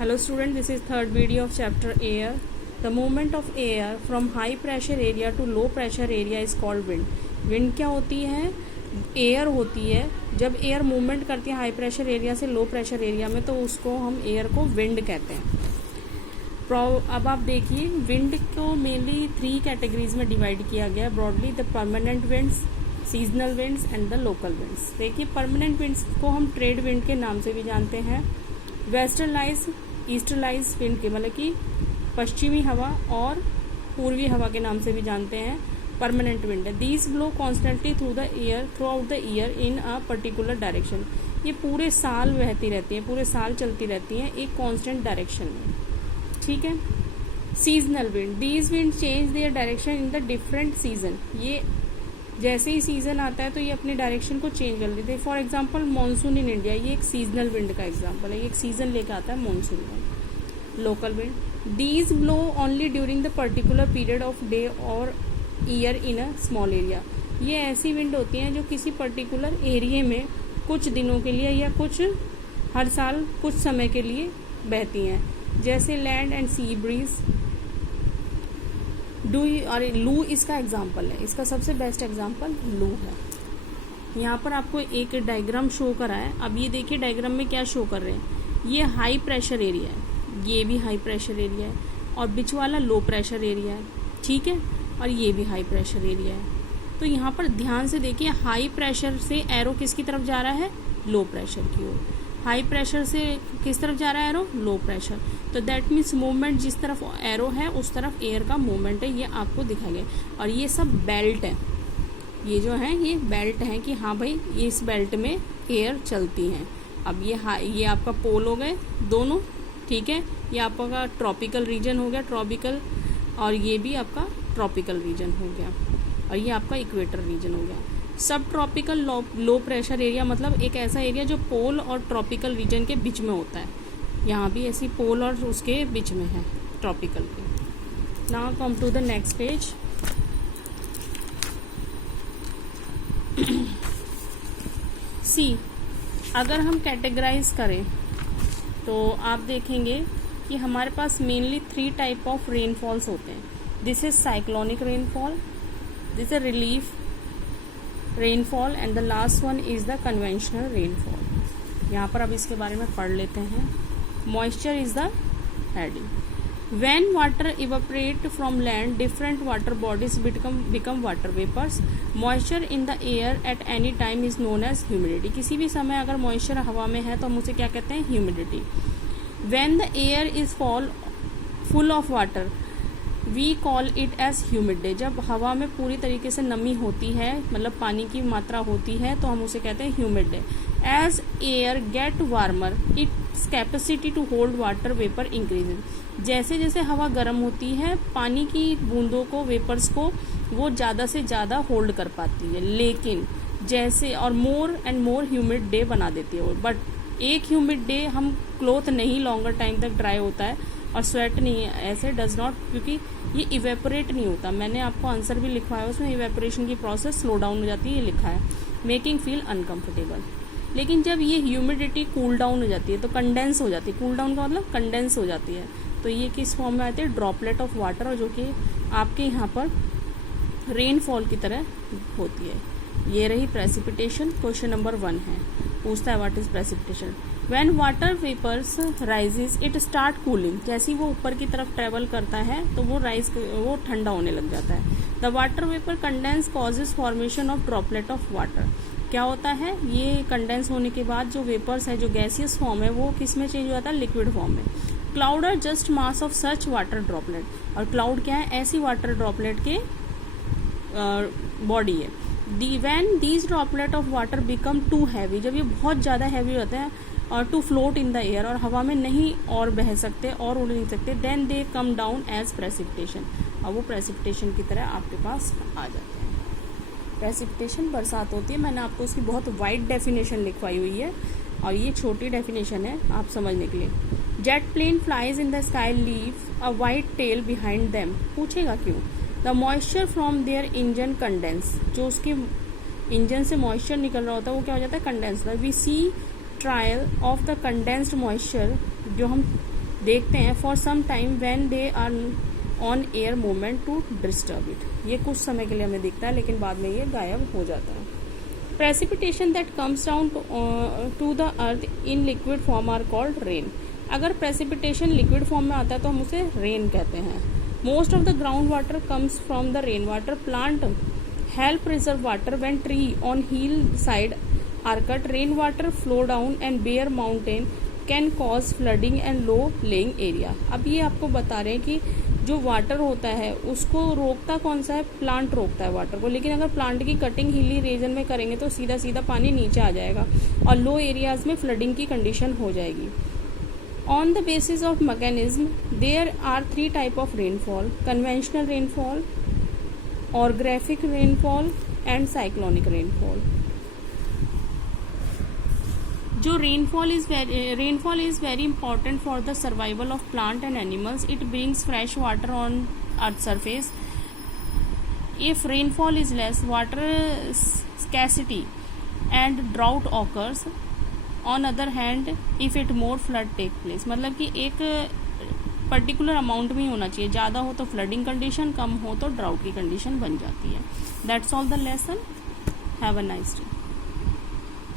Hello student, this is third video of chapter air. The movement of air from high pressure area to low pressure area is called wind. Wind क्या होती है? Air होती है. जब air movement करती है high pressure area से low pressure area में तो उसको हम एयर को विंड कहते हैं. अब आप देखिए विंड को मेनली 3 कैटेगरीज में डिवाइड किया गया है broadly. The permanent winds, seasonal winds and the local winds. देखिए परमानेंट विंड्स को हम ट्रेड विंड के नाम से भी जानते हैं. वेस्टर्नलाइज, ईस्टर्नलाइज विंड के मतलब कि पश्चिमी हवा और पूर्वी हवा के नाम से भी जानते हैं. परमानेंट विंड है. These blow constantly through out the year in a particular direction. ये पूरे साल बहती रहती है, पूरे साल चलती रहती है एक कांस्टेंट डायरेक्शन में. ठीक है. Seasonal wind, these wind change their direction in the different season. ये जैसे ही सीजन आता है तो ये अपनी डायरेक्शन को चेंज कर देते हैं. For example monsoon in India, ये एक सीजनल विंड का एग्जाम्पल है. ये एक सीजन लेके आता है मानसून में. Local wind, these blow only during the particular period of day और year in a small area. ये ऐसी विंड होती हैं जो किसी पर्टिकुलर एरिया में कुछ दिनों के लिए या कुछ हर साल कुछ समय के लिए बहती हैं. जैसे लैंड एंड सी ब्रीज. और लू इसका एग्जाम्पल है. इसका सबसे बेस्ट एग्जाम्पल लू है. यहाँ पर आपको एक डायग्राम शो करा है. अब ये देखिए डायग्राम में क्या शो कर रहे हैं. ये हाई प्रेशर एरिया है, ये भी हाई प्रेशर एरिया है और बीच वाला लो प्रेशर एरिया है. ठीक है. और ये भी हाई प्रेशर एरिया है. तो यहाँ पर ध्यान से देखिए हाई प्रेशर से एरो किसकी तरफ जा रहा है? लो प्रेशर की ओर. हाई प्रेशर से किस तरफ जा रहा है एरो? Low pressure. तो दैट मीन्स मूवमेंट जिस तरफ एरो है उस तरफ एयर का मूवमेंट है. ये आपको दिखाया गया. और ये सब बेल्ट है. ये जो है ये बेल्ट है कि हाँ भाई इस बेल्ट में एयर चलती हैं. अब ये आपका पोल हो गए दोनों. ठीक है. ये आपका ट्रॉपिकल रीजन हो गया, ट्रॉपिकल, और ये भी आपका ट्रॉपिकल रीजन हो गया, और ये आपका इक्वेटर रीजन हो गया. सब ट्रॉपिकल लो प्रेशर एरिया मतलब एक ऐसा एरिया जो पोल और ट्रॉपिकल रीजन के बीच में होता है. यहाँ भी ऐसी पोल और उसके बीच में है ट्रॉपिकल के. Now come to the next page. See, अगर हम कैटेगराइज करें तो आप देखेंगे कि हमारे पास मेनली 3 टाइप ऑफ रेनफॉल्स होते हैं. This is cyclonic rainfall, this is relief rainfall and the last one is the conventional rainfall. यहाँ पर अब इसके बारे में पढ़ लेते हैं. Moisture is the heading. When water evaporate from land, different water bodies become water vapors. Moisture in the air at any time is known as humidity. किसी भी समय अगर मॉइस्चर हवा में है तो हम उसे क्या कहते हैं? Humidity. When the air is full of water, we call it as humid day. जब हवा में पूरी तरीके से नमी होती है मतलब पानी की मात्रा होती है तो हम उसे कहते हैं humid day. As air get warmer, its capacity to hold water vapor increases. जैसे जैसे हवा गर्म होती है पानी की बूंदों को, वेपर्स को वो ज़्यादा से ज़्यादा होल्ड कर पाती है. लेकिन जैसे और more and more humid day बना देती है वो. बट एक ह्यूमिड डे हम क्लोथ नहीं लॉन्गर टाइम तक ड्राई होता है और स्वेट नहीं है ऐसे डज नॉट, क्योंकि ये इवेपोरेट नहीं होता. मैंने आपको आंसर भी लिखवाया है उसमें इवेपोरेशन की प्रोसेस स्लो डाउन हो जाती है, ये लिखा है. Making feel uncomfortable. लेकिन जब ये ह्यूमिडिटी कूल डाउन हो जाती है तो कंडेंस हो जाती है. कूल डाउन का मतलब कंडेंस हो जाती है. तो ये किस फॉर्म में आते हैं? ड्रॉपलेट ऑफ वाटर, और जो कि आपके यहाँ पर रेनफॉल की तरह होती है. ये रही प्रेसिपिटेशन. क्वेश्चन नंबर 1 है, पूछता है what is precipitation. When water vapours rises it start cooling. जैसे ही वो ऊपर की तरफ ट्रेवल करता है तो वो ठंडा होने लग जाता है. The water vapour condense causes formation of droplet of water. क्या होता है? ये कंडेंस होने के बाद जो वेपर्स है, जो गैसियस फॉर्म है, वो किस में चेंज हो जाता है? लिक्विड फॉर्म में. Cloud are just mass of such water droplet. और क्लाउड क्या है? ऐसी वाटर ड्रॉपलेट के बॉडी है. When these droplet of water become too heavy, जब ये बहुत ज़्यादा हैवी होते हैं और too float in the air, और हवा में नहीं और बह सकते और उड़ नहीं सकते, then they come down as precipitation. और वो प्रेसिपिटेशन की तरह आपके पास आ जाते हैं. प्रेसिपिटेशन बरसात होती है. मैंने आपको इसकी बहुत वाइड डेफिनेशन लिखवाई हुई है और ये छोटी डेफिनेशन है आप समझने के लिए. Jet plane flies in the sky leave a white tail behind them. पूछेगा क्यों? The moisture from their engine condense. जो उसके इंजन से मॉइस्चर निकल रहा होता है वो क्या हो जाता है? Condense. We see trial of the condensed moisture. जो हम देखते हैं for some time when they are on air movement to disturb it. ये कुछ समय के लिए हमें दिखता है लेकिन बाद में ये गायब हो जाता है। Precipitation that comes down to the earth in liquid form are called rain. अगर प्रेसिपिटेशन लिक्विड फॉर्म में आता है तो हम उसे रेन कहते हैं। Most of the ground water comes from the rain water. Plant help reserve water when tree on hill side are cut. Rain water flow down and bare mountain can cause flooding and low lying area. अब ये आपको बता रहे हैं कि जो water होता है उसको रोकता कौन सा है, प्लांट रोकता है वाटर को। लेकिन अगर प्लांट की कटिंग हिली रीजन में करेंगे तो सीधा सीधा पानी नीचे आ जाएगा और लो एरियाज में फ्लडिंग की कंडीशन हो जाएगी। On the basis of mechanism there are 3 type of rainfall, conventional rainfall, orographic rainfall and cyclonic rainfall. जो rainfall is very important for the survival of plant and animals. It brings fresh water on earth surface. If rainfall is less, water scarcity and drought occurs. On other hand if it more flood take place. मतलब कि एक particular amount में ही होना चाहिए, ज़्यादा हो तो flooding condition, कम हो तो ड्राउट की कंडीशन बन जाती है। That's all the lesson. Have a nice day.